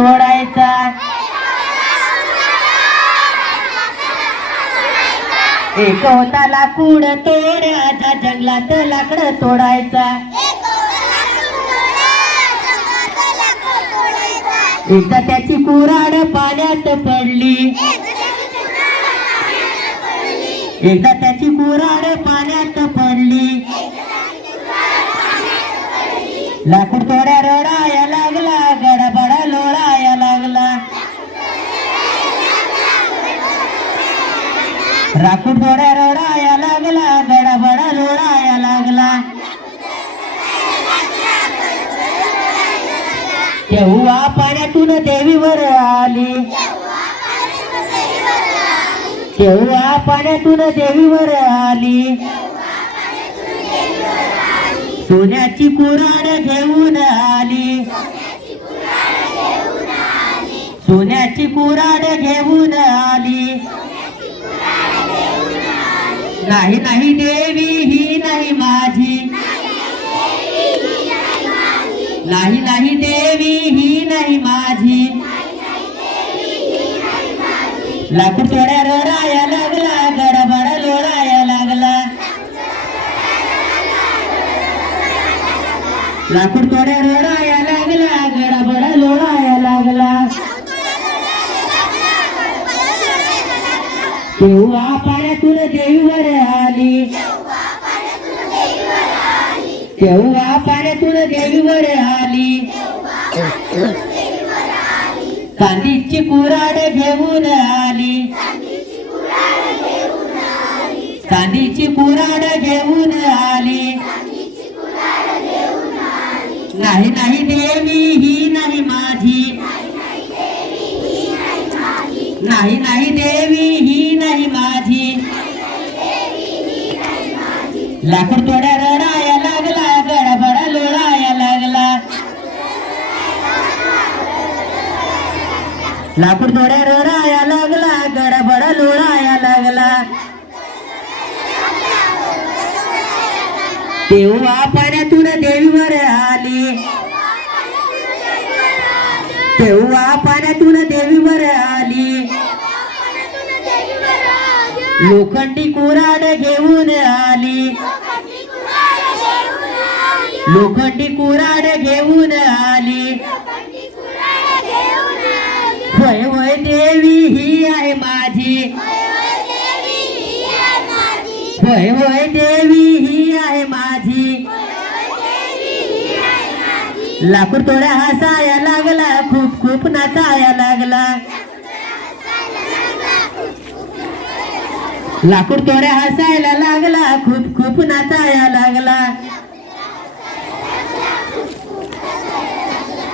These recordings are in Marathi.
तोडायचा, एक होता लाकूड तोडायचा, जंगलात लाकड तोडायचा, एकदा त्याची कुऱ्हाड पाण्यात पडली, एकदा त्याची कुऱ्हाड पाण्यात पडली, लाकूड तोड्या रडाया लागला, गडबड लोळाया लागला, लाकूड तोड्या रडाया लागला, गडबड लोळाया लागला, तेव्हा पाण्यातून देवीवर आली, तेव्हा पाण्यातून देवीवर आली, सोन्याची कुऱ्हाड घेऊन आली, सोन्याची कुऱ्हाड घेऊन आली, नाही नाही देवी ही नाही माझी, नाही नाही देवी ही नाही माझी, लाकूड तोड्या रडाया लागला, गडबड लोळाया लागला, लाकूड तोड्या रडाया लागला, गडबड लोळाया लागला, तेव्हा पाण्यातून देवीवर आली, तेव्हा पाण्यातून देवीवर आली, चांदीची कुऱ्हाड घेऊन आली, चांदीची कुऱ्हाड घेऊन आली, नाही नाही देवी ही नाही माझी, नाही नाही देवी ही नाही माझी, लाकूड तोड्या रडाया लागला, गडबड लोळाया लागला, लाकूड तोड्या रडाया लागला, गडबड लोळाया लागला, तेव्हा पाण्यातून देवीवर आली, तेव्हा पाण्यातून देवीवर आली, लोखंडी कुऱ्हाड घेऊन आली, लोखंडी कुऱ्हाड घेऊन आली, होय होय देवी ही आहे माझी, होय होय देवी ही आहे माझी, लाकूड तोड्या हसाया लागला, खूप खूप नाचाया लागला, लाकूड तोड्या हसायला लागला, खूप खूप नाचाया लागला,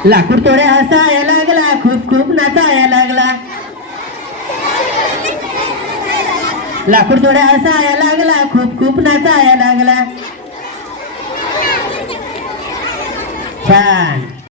लाकूड तोड्या हसाया लागला, खूप खूप नाचाया लागला, लाकूड तोड्या हसाया लागला, खूप खूप नाचाया लागला. छान.